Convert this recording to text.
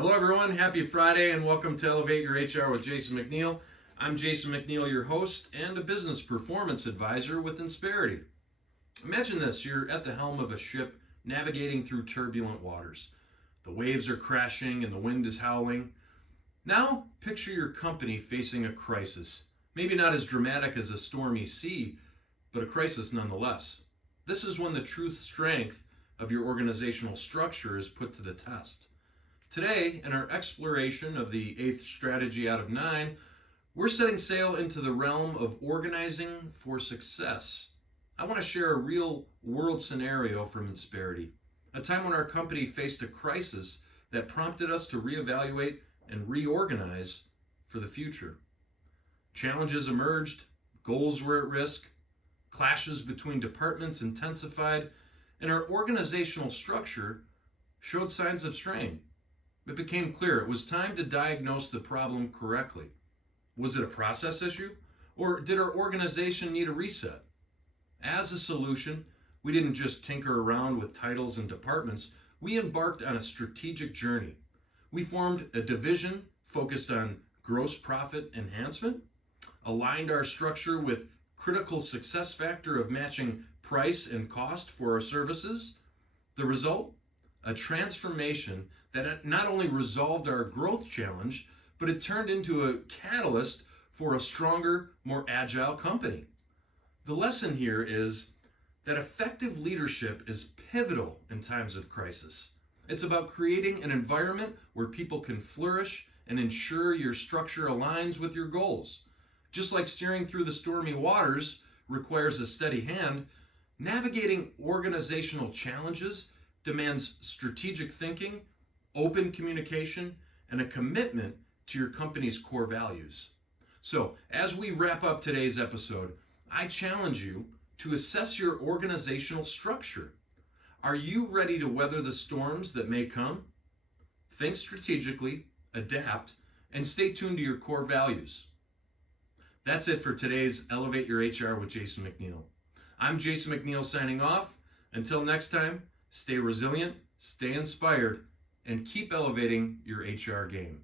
Hello everyone, happy Friday and welcome to Elevate Your HR with Jason McNeil. I'm Jason McNeil, your host and a business performance advisor with Insperity. Imagine this, you're at the helm of a ship navigating through turbulent waters. The waves are crashing and the wind is howling. Now picture your company facing a crisis. Maybe not as dramatic as a stormy sea, but a crisis nonetheless. This is when the true strength of your organizational structure is put to the test. Today, in our exploration of the 8th strategy out of 9, we're setting sail into the realm of organizing for success. I want to share a real-world scenario from Insperity, a time when our company faced a crisis that prompted us to reevaluate and reorganize for the future. Challenges emerged, goals were at risk, clashes between departments intensified, and our organizational structure showed signs of strain. It became clear it was time to diagnose the problem correctly. Was it a process issue, or did our organization need a reset? As a solution, we didn't just tinker around with titles and departments, we embarked on a strategic journey. We formed a division focused on gross profit enhancement, aligned our structure with critical success factor of matching price and cost for our services. The result? A transformation that not only resolved our growth challenge, but it turned into a catalyst for a stronger, more agile company. The lesson here is that effective leadership is pivotal in times of crisis. It's about creating an environment where people can flourish and ensure your structure aligns with your goals. Just like steering through the stormy waters requires a steady hand, navigating organizational challenges demands strategic thinking, open communication, and a commitment to your company's core values. So, as we wrap up today's episode, I challenge you to assess your organizational structure. Are you ready to weather the storms that may come? Think strategically, adapt, and stay tuned to your core values. That's it for today's Elevate Your HR with Jason McNeil. I'm Jason McNeil signing off. Until next time, stay resilient, stay inspired, and keep elevating your HR game.